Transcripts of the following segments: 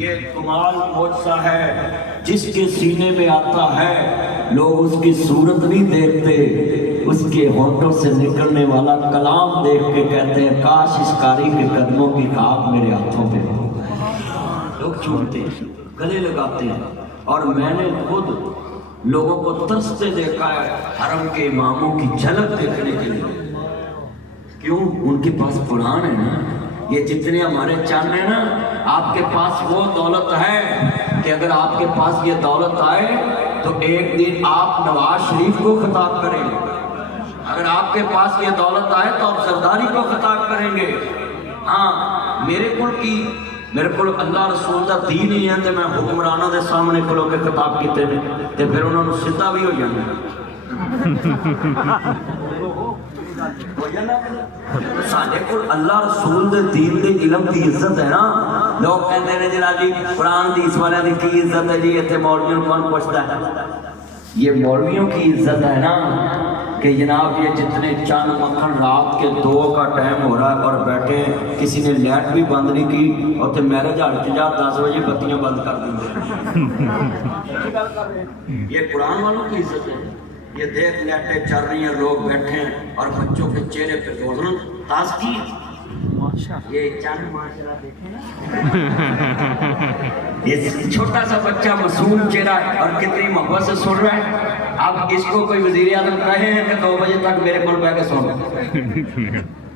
یہ کمال معجزہ ہے جس کے سینے میں آتا ہے لوگ اس کی صورت نہیں دیکھتے، اس کے ہونٹوں سے نکلنے والا کلام دیکھ کے کہتے ہیں کاش اس قاری کے قدموں کی خاک میرے ہاتھوں پہ ہو۔ لوگ چومتے ہیں، گلے لگاتے ہیں، اور میں نے خود لوگوں کو ترستے دیکھا ہے حرم کے اماموں کی جھلک دیکھنے کے لیے۔ کیوں؟ ان کے پاس قرآن ہے نا۔ یہ جتنے ہمارے چند ہیں نا، آپ کے پاس وہ دولت ہے کہ اگر آپ کے پاس یہ دولت آئے تو ایک دن آپ نواز شریف کو خطاب کریں گے، اگر آپ کے پاس یہ دولت آئے تو آپ زرداری کو خطاب کریں گے۔ ہاں میرے کو اللہ رسول دا دین ہی ہے تو میں حکمرانوں دے سامنے کھلو کے خطاب کیتے ہیں تے پھر انہوں نے سیدھا بھی ہو جانا۔ ساڈے کول اللہ رسول دے دین دے علم دی عزت ہے نا۔ لوگ کہتے ہیں جناب جی قرآن حدیث والے دی کی عزت ہے جی، اتنے مولویوں کون پوچھتا ہے؟ یہ مولویوں کی عزت ہے نا کہ جناب یہ جتنے چند مکھن رات کے 2 کا ٹائم ہو رہا ہے اور بیٹھے، کسی نے لائٹ بھی بند نہیں کی اور تے میرے جھاڑ کے جا 10 بجے بتیاں بند کر دیں گے۔ یہ قرآن والوں کی عزت ہے۔ یہ دیکھ لائٹیں چل رہی ہیں، لوگ بیٹھے ہیں اور بچوں کے چہرے پہ روزن تازگی۔ یہ چند معاشرہ دیکھیں نا، یہ چھوٹا سا بچہ معصوم چہرہ ہے اور کتنی محبت سے سن رہا ہے۔ اب اس کو کوئی وزیر اعظم کہے ہیں کہ 2 بجے تک میرے کو بیٹھ کے سو،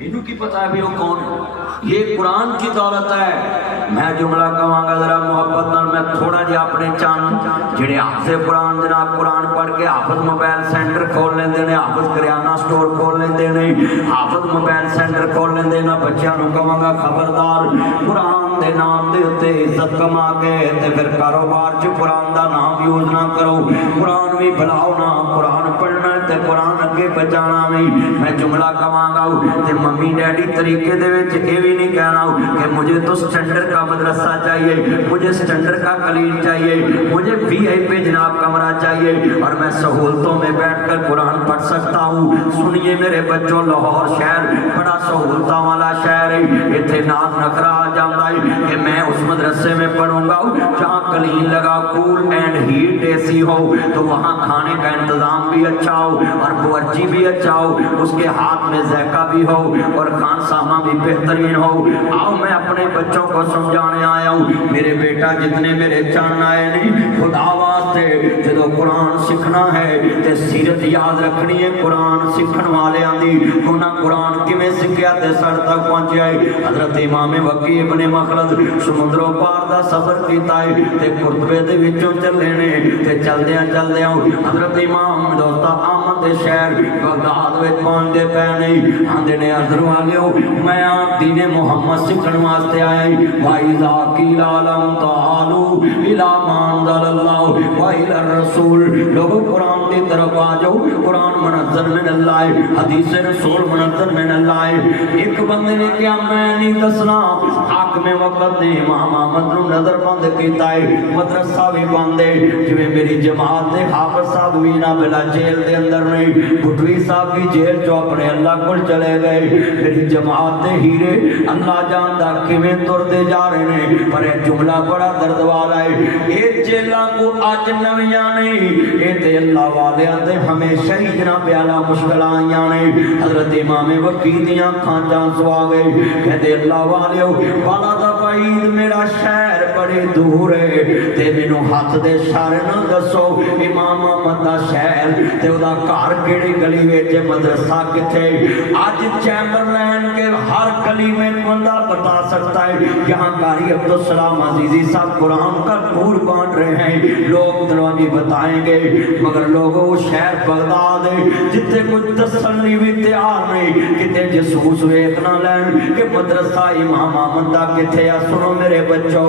انہوں کی پتہ ہے بھی وہ کون ہے۔ یہ قرآن کی دولت ہے۔ میں جملہ کہاں گا ذرا محبت نال، میں تھوڑا جہا اپنے چند جڑے حافظ قرآن جناب قرآن پڑھ کے حافظ موبائل سینٹر کھول لیندے نے، حافظ کریانہ سٹور کھول لیندے نے، حافظ موبائل سینٹر کھول لیندے نے، بچیاں نوں کہاں گا خبردار قرآن دے نام دے اتے عزت کما کے تے پھر کاروبار چ قرآن دا نام یوز نہ کرو، قرآن بھی بلاؤ نا، قرآن پڑھنا تے قرآن اگے بچانا بھی۔ میں جملہ کہاں گا تے ممی ڈیڈی طریقے دے وچ یہ بھی نہیں کہنا کہ مجھے تو سٹینڈرڈ کا مدرسہ چاہیے، مجھے سٹینڈرڈ کا کلین چاہیے، مجھے VIP جناب کمرہ چاہیے اور میں سہولتوں میں بیٹھ کر قرآن پڑھ سکتا ہوں۔ سنیے میرے بچوں، لاہور شہر بڑا سہولتوں والا شہر ہے، اتنے ناز نخرا آ جاتا ہے کہ میں اس مدرسے میں پڑھوں گا جہاں کلین لگا، کول اینڈ ہیٹ AC ہو، تو وہاں کھانے کا انتظام بھی اچھا ہو اور باورچی بھی اچھا ہو، اس کے ہاتھ میں ذائقہ بھی ہو اور خان سامہ بھی بہترین ہو۔ آؤ میں اپنے بچوں کو سمجھانے آیا ہوں، میرے بیٹا جتنے میرے چان آئے نہیں، خدا واسطے جدو قرآن سکھنا ہے تے سیرت یاد رکھنی ہے قرآن سکھن والے آندی، انہاں قرآن کمیں سکھیا تے سر تک پہنچیا ہے۔ حضرت امام وقی ابن مخلد سمندروں پار دا سفر کیتا ہے تے قرطبے دے وچوں چلے نے تے چلدیاں حضرت امام دوستا احمد دے شہر بغداد وچ پہنچدے پے نہیں، آندے نے حضرت والیو میں آپ دین محمد سکھن واسطے آیا ہوں۔ وَإِذَا قِيلَ لَهُمْ تَعَالُوا إِلَىٰ مَا أَنزَلَ اللَّهُ وَإِلَى الرَّسُولِ، لوگوں قرآن کی طرف آ جاؤ، قرآن منزل من اللہ ہے، حدیث رسول منزل من اللہ ہے۔ ایک بندے نے کیا میں نہیں دسنا، حاکم وقت نے امام احمد نو نظر بند کیتا ہے، مدرسہ بھی بند ہے، جویں میری جماعت دے حافظ صاحب بھی نہ بلا جیل دے اندر نہیں، بھٹوی صاحب بھی جیل جو اپنے اللہ کو چلے گئے، میری جماعت دے ہیرے اللہ جاندا کیویں تردے جا رہے ہیں۔ پر یہ جملہ بڑا درد والا ہے، یہ جیلاں کو اج نویاں نہیں، یہ تے اللہ والیاں تے ہمیشہ ہی جناب اعلیٰ مشکلاں آئیاں نے۔ حضرت امام وقی دیاں کھانچاں سوا گئے، کہتے اللہ والیو بالا دا بعید میرا شہر بڑی دور ہے تے مینوں ہاتھ دے اشارے نہ دسو امام احمد دا شہر تے او دا گھر کیڑی گلی وچ مدرسہ کتے۔ اج چیمبرلین کے ہر گلی میں بندہ بتا سکتا ہے یہاں قاری عبدالسلام عزیزی صاحب قرآن کا نور بانٹ رہے ہیں، لوگ دروازے بتائیں گے، مگر لوگوں شہر بغداد ہے جتے کچھ تسلی بھی تیار نہیں، کتے جسوس ویکھ نہ لین کہ مدرسہ امام احمد دا کتے۔ سنو میرے بچوں،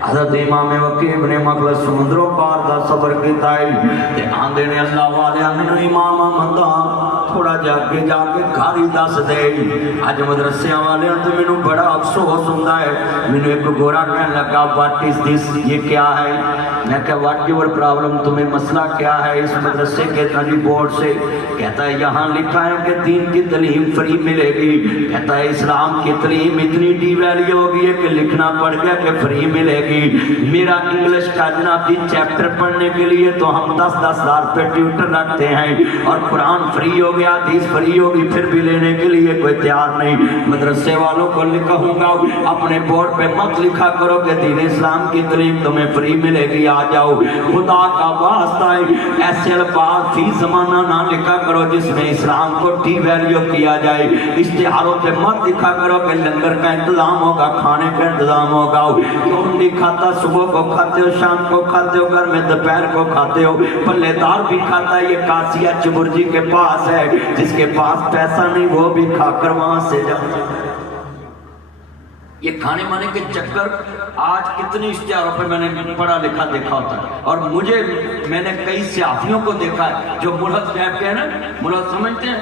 حضرت امام وکیع ابن مخلص سمندروں پار دا صبر کیتا ہے تے آندے نے اللہ والے مینوں امام احمد تھوڑا جا کے گھر ہی دس دے اج مدرسیاں والے تے مینوں بڑا افسوس ہوندا ہے مینوں ایک گورا کہنے لگا واٹ از دس یہ کیا ہے میں کہا واٹ یور پرابلم تمہیں مسئلہ کیا ہے اس مدرسے کے تنی بورڈ سے کہتا ہے یہاں لکھا ہے کہ دین کی تعلیم فری ملے گی کہتا ہے اسلام کی تعلیم اتنی ڈی ویلیو ہوگی ہے کہ لکھنا پڑ گیا کہ فری ملے گی میرا انگلش کا جناب جی چیپٹر پڑھنے کے لیے تو ہم 10,000 روپے ٹیوٹر رکھتے ہیں اور قرآن فری ہو گیا حدیث فری ہوگی پھر بھی لینے کے لیے کوئی تیار نہیں مدرسے والوں کو کہوں گا اپنے بورڈ پہ مت لکھا کرو کہ دین اسلام کی تعلیم تمہیں فری ملے گی آ جاؤ خدا کا واسطہ ہے ایسے الفاظ فی زمانہ نہ لکھا کرو جس میں اسلام کو ڈی ویلیو کیا جائے اشتہاروں پہ مت لکھا کرو کہ لنگر کا انتظام ہوگا کھانے کا انتظام ہوگا تم نہیں کھاتا صبح کو کھاتے ہو شام کو کھاتے ہو گھر میں دوپہر کو کھاتے ہو پلے دار بھی کھاتا ہے یہ قاسیہ چبرجی کے پاس ہے جس کے پاس پیسہ نہیں وہ بھی کھا کر وہاں سے جاتا ہے یہ کھانے مانے کے چکر آج کتنی اشتہاروں پہ میں نے پڑھا لکھا دیکھا ہوتا ہے اور میں نے کئی صحافیوں کو دیکھا ہے جو ملحد ٹائپ کے ہیں نا ملحد سمجھتے ہیں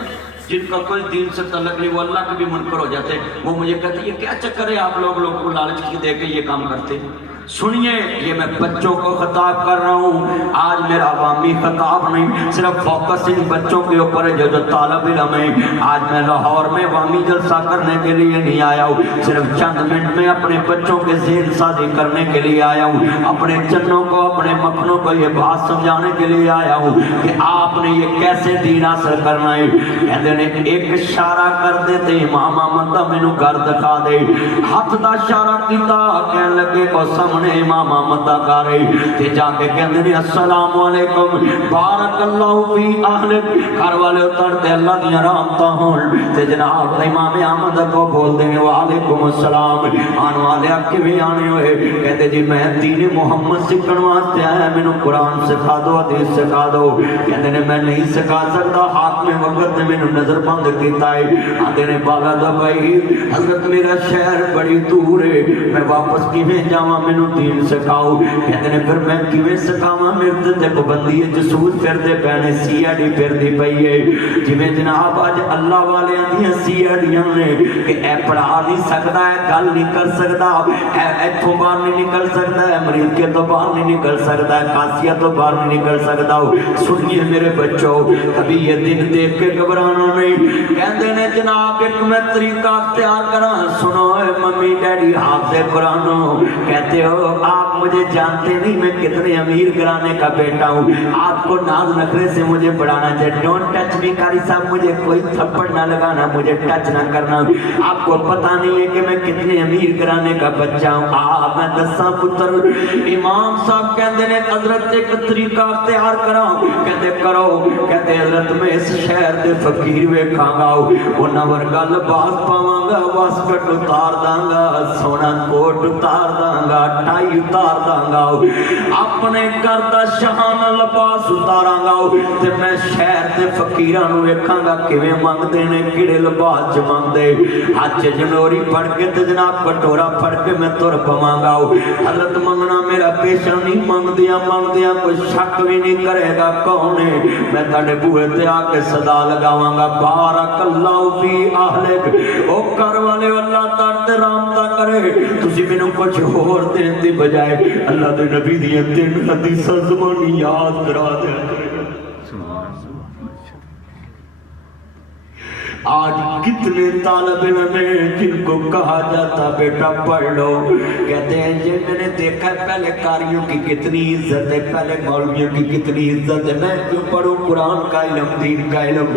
جن کا کوئی دین سے تعلق نہیں وہ اللہ کے بھی منکر ہو جاتے ہیں وہ مجھے کہتے ہیں یہ کیا چکر ہے آپ لوگوں کو لالچ کی دے کے یہ کام کرتے ہیں سنیے یہ میں بچوں کو خطاب کر رہا ہوں آج میرا عوامی خطاب نہیں صرف فوکس ان بچوں کے اوپر ہے جو طالب علم ہیں آج میں لاہور میں عوامی جلسہ کرنے کے لیے نہیں آیا ہوں صرف چند منٹ میں اپنے بچوں کے ذہن سازی کرنے کے لیے آیا ہوں اپنے چنوں کو اپنے مکھنوں کو یہ بات سمجھانے کے لیے آیا ہوں کہ آپ نے یہ کیسے دین حاصل کرنا ہے کہتے ہیں ایک اشارہ کر دیتے امام احمد مینوں گھر دکھا دے ہاتھ دا اشارہ کیتا کہنے لگے کو نے امام احمد دا کارے تے جا کے کہندے نے السلام علیکم بارک اللہ فی اہلک گھر والے اترتے اللہ دی رحمتاں ہون تے جناب امام احمد کو بول دے وعلیکم السلام آن والے کیویں آنے ہوئے کہتے جی میں دین محمد سکھن واسطے آیا مینوں قرآن سکھا دو حدیث سکھا دو کہندے نے میں نہیں سکھا سکتا ہاتھ میں وقت نے مینوں نظر بند کیتا ہے آندے نے بالا دا بھائی حضرت میرا شہر بڑی دور ہے میں واپس کیویں جاواں مینوں دین سکھاؤ کہتے ہیں پھر میں کیویں سکھاواں میرے تے پابندی ہے جسوس پھردے پینے سی آئی ڈی پھردی پئی ہے جویں جناب اج اللہ والے دیاں سی آئی ڈیاں نے کہ اے پڑھا نہیں سکدا ہے گل نہیں کر سکدا ایتھوں باہر نہیں نکل سکدا ہے مریض کے تو باہر نہیں نکل سکدا ہے قاسیہ تو باہر نہیں نکل سکدا سنیے میرے بچوں کبھی یہ دن دیکھ کے گھبرانا نہیں کہندے نے جناب ایک میں طریقہ اختیار کراں سنو اے ممی ڈیڈی حافظ قرآن کہتے ہو آپ مجھے جانتے نہیں میں کتنے امیر گھرانے کا بیٹا ہوں آپ کو ناز نخرے سے مجھے پڑھانا چاہیے ڈونٹ ٹچ می قاری صاحب مجھے کوئی تھپڑ نہ لگانا مجھے ٹچ نہ کرنا آپ کو پتہ نہیں ہے کہ میں کتنے امیر گھرانے کا بچہ ہوں میں دساں پتر امام صاحب کہندے نے حضرت ایک طریقہ اختیار کراں کہتے کرو کہتے حضرت میں اس شہر دے فقیر ویکھاں گا انہاں ورگا لباس پاواں گا واسکٹ اتار داں گا سونا کوٹ اتار داں گا ٹائی اتار داں گا اپنے گھر دا شہانہ لباس اتاراں گا تے میں شہر دے فقیراں نوں ویکھاں گا کیویں منگدے نے کیڑے لباس چ منگدے ہاتھ جنوری پھڑ کے تے جناب کٹورا پھڑ کے میں تر پواں گا حضرت منگنا میرا پیشہ نہیں منگدیاں کوئی شک بھی نہیں کرے گا کون ہے میں تہاڈے بوئے تے آ کے صدا لگاواں گا بارک اللہ فی اہلک او گھر والے اللہ تعالی رحمت کرے تسی مینوں کچھ ہور دین دی بجائے اللہ دے نبی دی تین حدیثاں زبانی یاد کرا دے آج کتنے طالب علم ہیں جن کو کہا جاتا بیٹا پڑھ لو کہتے ہیں یہ میں نے دیکھا پہلے قاریوں کی کتنی عزت ہے پہلے مولویوں کی کتنی عزت ہے میں کیوں پڑھوں قرآن کا علم دین کا علم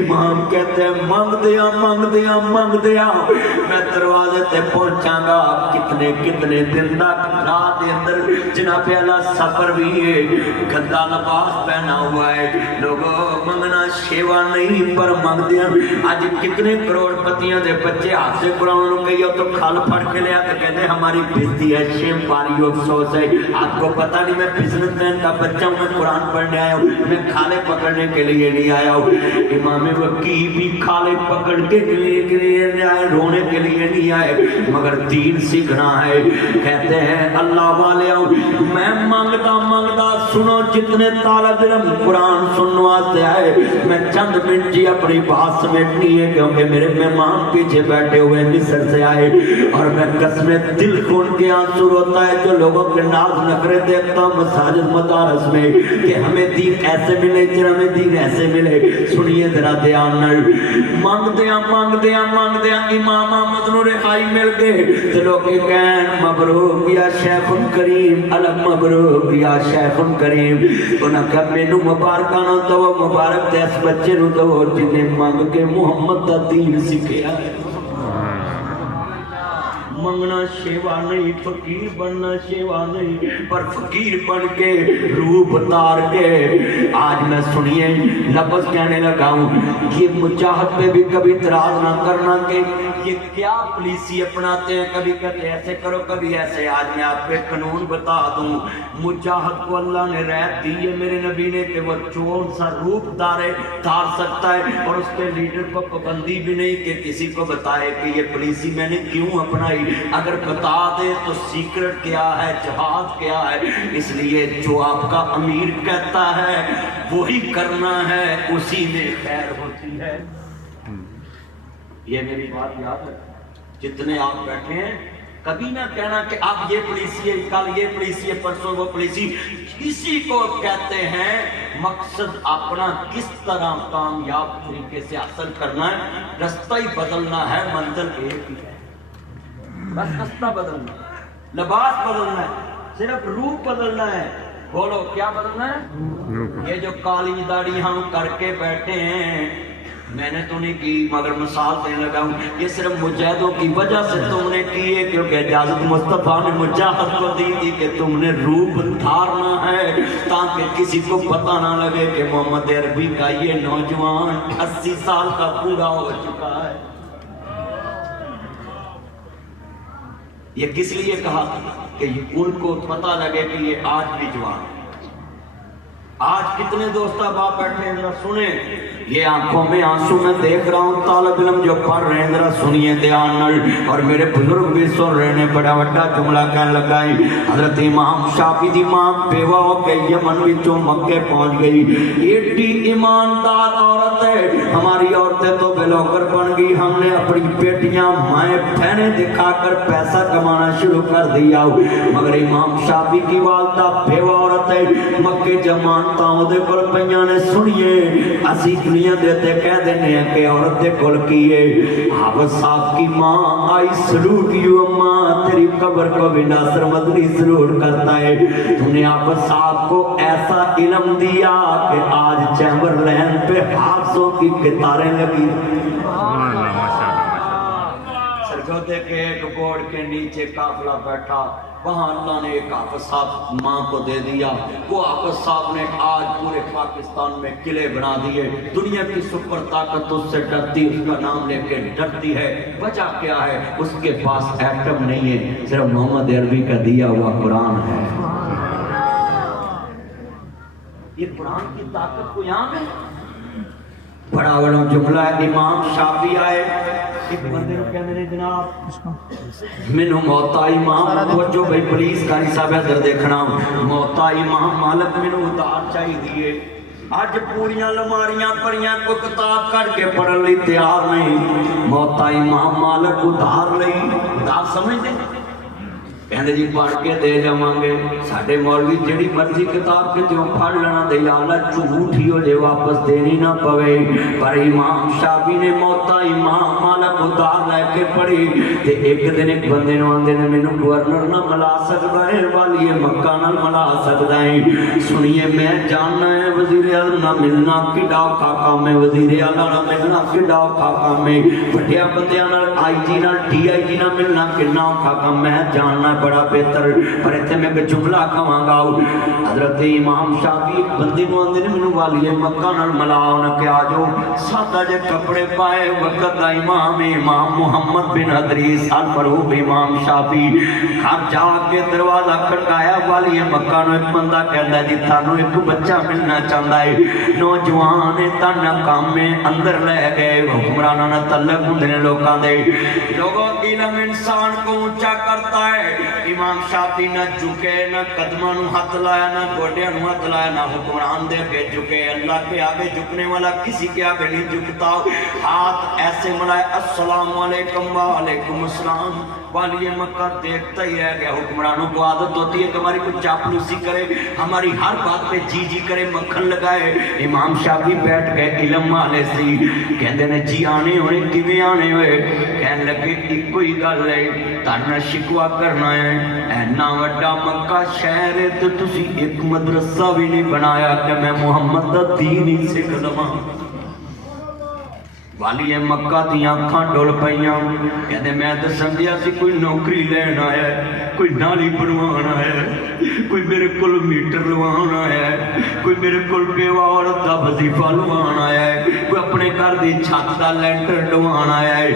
امام کہتے ہیں مانگ دیا میں دروازے تے پہنچاں گا کتنے دن تک رات کے اندر جناب اللہ سفر بھی ہے گندا لباس پہنا ہوا ہے لوگوں منگنا شیوا نہیں پر مانگ دیا آج کتنے کروڑ پتیاں دے بچے ہاتھ سے قرآن لوگ گئی ہو تو کھال پھڑ کے لیا تو کہتے ہماری بزدی ہے شیم پاری افسوس ہے آپ کو پتہ نہیں میں بزنس مین کا بچہ ہوں میں قرآن پڑھنے آیا ہوں میں کھالے پکڑنے کے لیے نہیں آیا ہوں امام وکیع بھی کھالے پکڑ کے لیے نہیں آئے رونے کے لیے نہیں آئے مگر دین سیکھنا ہے کہتے ہیں اللہ والے میں مانگتا مانگتا سنو جتنے طالب علم قرآن سننے واسطے آئے میں چند منٹ جی اپنی بات سمیٹنی ہے کیونکہ میرے مہمان پیچھے بیٹھے ہوئے مصر سے آئے اور میں قسم دل کھول کے آنسو روتا ہے جو لوگوں کے ناز نخرے دیکھتا ہوں مساجد مدارس میں کہ ہمیں دین ایسے ملے پھر ہمیں دین ایسے ملے. سنیے ذرا دھیان نال مانگدیاں امام احمد نو رہائی مل گئے تے لوگ کہن مبروک یا شیخ کریم الگ مبروک یا شیخ کریم. انہاں کہ مینوں مبارکاں نہ تو مبارک تے اس بچے نو تو جن نے مانگ کے محمد دا دین سکھیا ہے. منگنا شیوا نہیں فقیر بننا شیوا نہیں پر فقیر بن کے روپ اتار کے آج میں سنیے لفظ کہنے لگا ہوں یہ مجاہد پہ بھی کبھی اعتراض نہ کرنا کہ یہ کیا پولیسی اپناتے ہیں کبھی کہتے ایسے کرو کبھی ایسے. آج میں آپ پہ قانون بتا دوں مجاہد کو اللہ نے رعایت دی ہے میرے نبی نے کہ وہ چور سا روپ دار سکتا ہے اور اس کے لیڈر کو پابندی بھی نہیں کہ کسی کو بتائے کہ یہ پولیسی میں نے کیوں اپنائی. اگر بتا دے تو سیکرٹ کیا ہے جہاد کیا ہے. اس لیے جو آپ کا امیر کہتا ہے وہی کرنا ہے اسی میں خیر ہوتی ہے. یہ میری بات یاد ہے جتنے آپ بیٹھے ہیں کبھی نہ کہنا کہ آپ یہ پولیسی ہے کل یہ پولیسی ہے پرسوں وہ پولیسی. کسی کو کہتے ہیں مقصد اپنا کس طرح کامیاب طریقے سے حاصل کرنا ہے. رستہ ہی بدلنا ہے منزل ایک ہی ہے بس. رستہ بدلنا لباس بدلنا ہے صرف روپ بدلنا ہے. بولو کیا بدلنا ہے. یہ جو کالی داڑھی ہم کر کے بیٹھے ہیں میں نے تو نہیں کی مگر مثال دینے لگا ہوں یہ صرف مجاہدوں کی وجہ سے تم نے کی ہے کیونکہ اجازت مصطفیٰ نے مجاہد کو دی تھی کہ تم نے روپ دھارنا ہے تاکہ کسی کو پتہ نہ لگے کہ محمد عربی کا یہ نوجوان 80 سال کا پورا ہو چکا ہے. یہ کس لیے کہا کہ ان کو پتہ لگے کہ یہ آج بھی جوان ہے. آج کتنے دوست احباب بیٹھے ہیں ذرا سنیں. یہ آنکھوں میں آنسو میں دیکھ رہا ہوں طالب علم جو پڑھ رہے ہیں ذرا سنیے دھیان نال اور میرے بزرگ بھی سن رہے ہیں. بڑا بڑا جملہ کہنے لگا ہے حضرت امام شافعی دی ماں بیوہ ہو کے یمن وچوں مکے پہنچ گئی. ایڈی ایماندار عورت ہے. ہماری عورتیں تو بلوگر بن گئی. ہم نے اپنی بیٹیاں مائیں بہنیں دکھا کر پیسہ کمانا شروع کر دیا مگر امام شافعی کی والدہ بیوہ عورت ہے. مکے جمان تاؤں دے کل پہیاں نے سنیے اسی دنیا دیتے کہہ دینے ہیں کہ عورت دے کل کیے. حافظ صاحب کی ماں آئی سلوٹ یو اماں تیری قبر کو بھی ناصر مدنی سلوٹ کرتا ہے. تم نے حافظ صاحب کو ایسا علم دیا کہ آج چیمبر لین پہ حافظوں کی قطاریں لگی. سرگودے کے ایک بورڈ کے نیچے قافلہ بیٹھا وہاں اللہ نے ایک حافظ صاحب ماں کو دے دیا. وہ حافظ صاحب نے آج پورے پاکستان میں قلعے بنا دیے. دنیا کی سپر طاقت اس سے ڈرتی اس کا نام لے کے ڈرتی ہے. وجہ کیا ہے اس کے پاس ایٹم نہیں ہے صرف محمد عربی کا دیا ہوا قرآن ہے. یہ قرآن کی طاقت کو یہاں ہے. بڑا بڑا جملہ ہے. امام شافعی آئے ایک بندے کو کہنے نے جناب منو موتا امام توجہ بھائی پولیس کاری صاحب ادھر دیکھنا موتا امام مالک منو ادھار چاہی دیے. آج پوریاں لماریاں پریاں کو کتاب کر کے پڑھن لی تیار نہیں. موتا امام مالک ادھار لئی ادھار سمجھ دیں کہنے جی پڑھ کے دے جاواں گے. ساڈے مولوی جڑی مرضی کتاب کے تیوں پڑھ لینا دے یا اللہ جھوٹ ہی ہو جے واپس دینی نہ پوے. پر امام شافعی نے موتا امام مالک ادھار لے کے پڑھی تے ایک دن ایک بندے نو آندے نے مینوں گورنر نہ ملا سکدا ہے والی مکہ نال ملا سکدا ہے. سنیے میں جاننا ہے وزیر اعظم نہ ملنا کڈا اوکھا کام ہے. وزیر اعلیٰ نہ ملنا کڈا اوکھا کام ہے. بڑیا بندیاں نال آئی جی نال ڈی آئی جی نہ ملنا کنا اوکھا کام ہے. جاننا بڑا بہتر پر اتنے میں ایک جملہ کہاں گا. حضرت امام شافعی بندے نو آندے نے مینوں والی مکہ نال ملاؤ نہ کہ آجو سادہ جے کپڑے پائے وقت دا امام محمد بن ادریس الفاروق امام شافعی گھر جا کے دروازہ کھڑکایا. والی مکہ نو ایک بندہ کہندا ہے جی تانوں ایک بچہ ملنا چاہندا ہے. نوجوان تن کام میں اندر لے گئے. حکمراناں نال تعلق ہوندے نے لوکاں دے. لوگوں علم انسان کو اونچا کرتا ہے امام شافعی نہ جھکے نہ قدموں نو ہاتھ لایا نہ گوڈیاں نو ہاتھ لایا نہ حکمران دے کے جھکے اللہ کے آگے جھکنے والا کسی کے آگے نہیں جھکتا ہاتھ ایسے ملائے السلام علیکم وعلیکم السلام والی مکہ دیکھتا ہی رہ گیا حکمرانوں کو عادت ہوتی ہے کہ ہماری کوئی چاپلوسی کرے ہماری ہر بات پہ جی جی کرے مکھن لگائے امام شافعی بیٹھ گئے علم والے سی کہندے نے جی آنے ہونے کیویں آنے ہوئے کہنے لگے ایک کوئی گل ہے تانا شکوا کرنا ہے اینا وڈا مکہ شہر ہے تو تسی ایک مدرسہ بھی نہیں بنایا کہ میں محمد دا دین ہی سکھ لواں والی مکہ دیاں اکھاں ڈول پئیاں کہندے میں تے سمجھیا سی کوئی نوکری لین آیا ہے کوئی نالی بنوان آیا ہے کوئی میرے کول میٹر لوان آیا ہے کوئی میرے کول بیوہ عورت دا وظیفہ لوان آیا ہے کوئی اپنے گھر دی چھت دا لینٹر ڈوان آیا ہے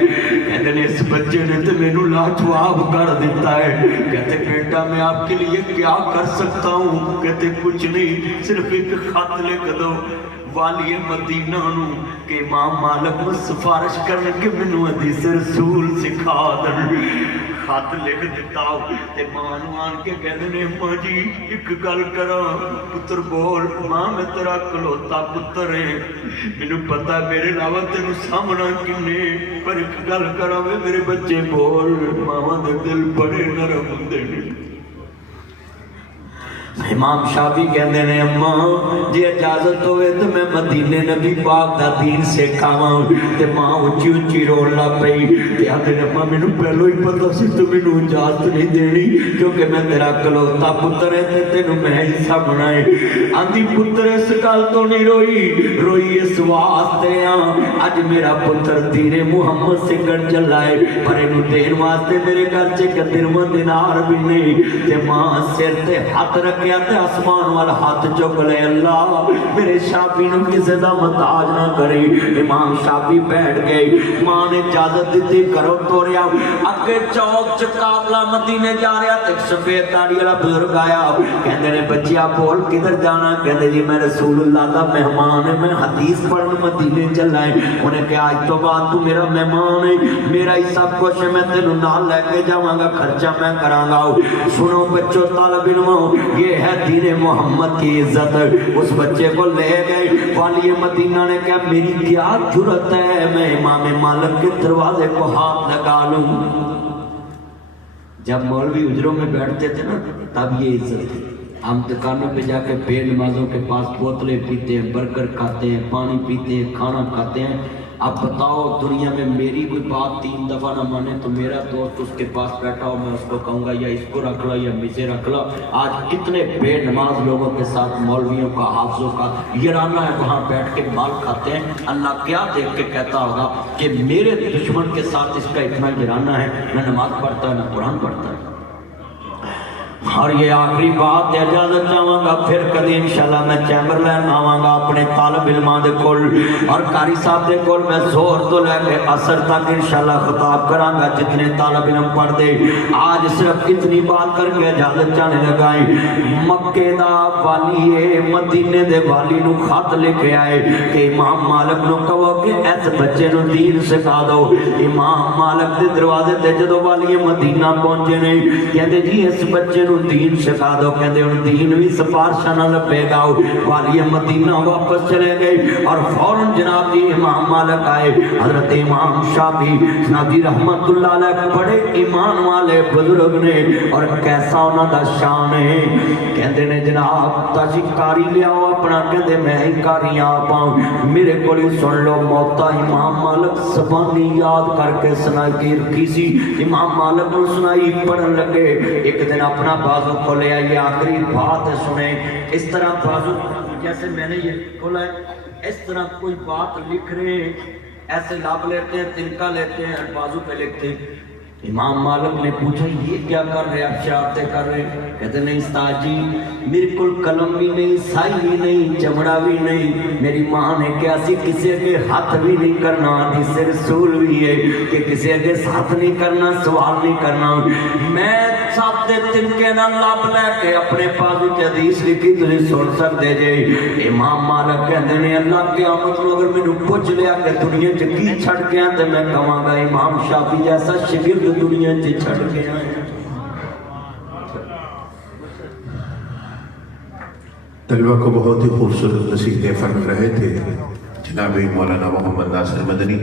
کہندے نے اس بچے نے تے مینوں لاجواب کر دیتا ہے کہتے بیٹا میں آپ کے لیے کیا کر سکتا ہوں کہتے کچھ نہیں صرف ایک خط لکھ دو والی مدینہ نو کہ امام مالک میں سفارش کرنے کے منو حدیث رسول سکھا دن خط لکھ دیتا تے ماں نو آن کے کہتے نے ماں جی ایک گل کرا پتر بول ماں میں تیرا کلوتا پتر ہے مینوں پتہ میرے علاوہ تینوں سامنا کنے پر ایک گل کرا میرے بچے بول ماں دے دل بڑے نرم ہوندے نے امام شافعی کہندے نے اماں جی اجازت ہوئے تو میں مدینے نبی پاک دا دین سکھاواں تے ماں اونچی اونچی رون لگ پئی تے آندے نے اماں مینوں پہلو ہی پتہ سی تو مینوں اجازت نہیں دینی کیونکہ میں تیرا کلوتا پتر ہے تے تینوں میں ہی سامنا ہے آندی پتر اس گل تو نہیں روئی اس واسطے اج میرا پتر دین محمد سکھن چلا ہے پر اینوں دین واسطے میرے گھر چ درہم دینار بھی نہیں تے ماں سر تے ہاتھ رکھ تے آسمان والا ہاتھ چک لے اللہ میرے شافعی نو کسے دا محتاج نہ کرے امام شافعی بیٹھ گئے ماں نے اجازت دیتی کرو توریا اگے چوک چ قافلہ مدینے جا رہا تے سفید داڑھی والا بزرگ آیا کہندے نے بچیا بول کدھر جانا کہندے جی میں رسول اللہ دا مہمان ہے میں حدیث پڑھن مدینے چلا ہے انہیں کہا آج تو بعد تو میرا مہمان ہے میرا ہی سب کچھ ہے میں تینوں نال لے کے جاواں گا خرچہ میں کراں گا سنو بچو طالب علم یہ ہے دین محمد کی عزت اس بچے کو لے گئے والی مدینہ نے کہا میری کیا جرت ہے میں امام مالک کے دروازے کو ہاتھ لگا لوں جب مولوی اجروں میں بیٹھتے تھے نا تب یہ عزت ہے ہم دکانوں پہ جا کے بے نمازوں کے پاس بوتلیں پیتے ہیں برگر کھاتے ہیں پانی پیتے ہیں کھانا کھاتے ہیں اب بتاؤ دنیا میں میری کوئی بات 3 دفعہ نہ مانے تو میرا دوست اس کے پاس بیٹھا ہو میں اس کو کہوں گا یا اس کو رکھ لو یا مجھے رکھ لو آج کتنے بے نماز لوگوں کے ساتھ مولویوں کا حافظوں کا یرانہ ہے وہاں بیٹھ کے مال کھاتے ہیں اللہ کیا دیکھ کے کہتا ہوگا کہ میرے دشمن کے ساتھ اس کا اتنا یرانہ ہے نہ نماز پڑھتا ہے نہ قرآن پڑھتا ہے اور یہ آخری بات ہے اجازت چاہوں گا پھر کدی انشاءاللہ میں چیمبر لین آواں گا اپنے طالب علماں دے کول اور قاری صاحب دے کول میں زور تو لے کے عصر تک انشاءاللہ خطاب کراں گا جتنے طالب علم پڑھ دے آج صرف اتنی بات کر کے اجازت چاہنے لگائیں مکے دا والی ہے مدینے دے والی نو خط لے کے آئے کہ امام مالک نو کہو کہ اس بچے نو دین سکھا دو امام مالک دے دروازے تے جدوں والی مدینہ پہنچے نے کہندے جی اس بچے نو دین سکھا دو کہندے ان دین بھی سفارشاں نہ لبے گا والی مدینہ واپس چلے گئے اور فوراً جناب جی امام مالک آئے حضرت امام شافعی جناب جی رحمت اللہ علیہ بڑے ایمان والے بزرگ نے اور کیسا انہاں دا شان ہے کہندے نے جناب تاجی کاری لیاؤ اپنا کہندے میں ہی کاری آپاں میرے کولی سن لو موتا امام مالک زبانی یاد کر کے سنائی کی رکھی سی امام مالک کو سنائی پڑھن لگے ایک دن اپنا بازو کھولے یہ آخری بات سنیں اس طرح بازو جیسے میں نے یہ کھولا ہے اس طرح کوئی بات لکھ رہے ہیں ایسے لاب لیتے ہیں تنکا لیتے ہیں بازو پہ لکھتے ہیں امام مالک نے پوچھا یہ کیا کر رہے آپ شرارتیں کر رہے کہتے نہیں استاد جی میرے کول قلم بھی نہیں سائی بھی نہیں چمڑا بھی نہیں میری ماں نے کیا سی کسی کے ہاتھ بھی نہیں کرنا حدیث رسول بھی ہے کہ کسی کے ساتھ نہیں کرنا سوال نہیں کرنا میں ساتھ تنکے نہ لب لے کے اپنے بازو کی حدیث لکھی تجھے سن سکتے جے امام مالک کہتے ہیں اللہ قیامت میں اگر میں پوچھ لیا کہ دنیا چ کی چھڑ گیا تو میں کہاں گا امام شافعی جیسا شگرد دنیا چ چھڑ گیا ہے طلبہ کو بہت ہی خوبصورت نصیحتیں فرما رہے تھے جناب مولانا محمد ناصر مدنی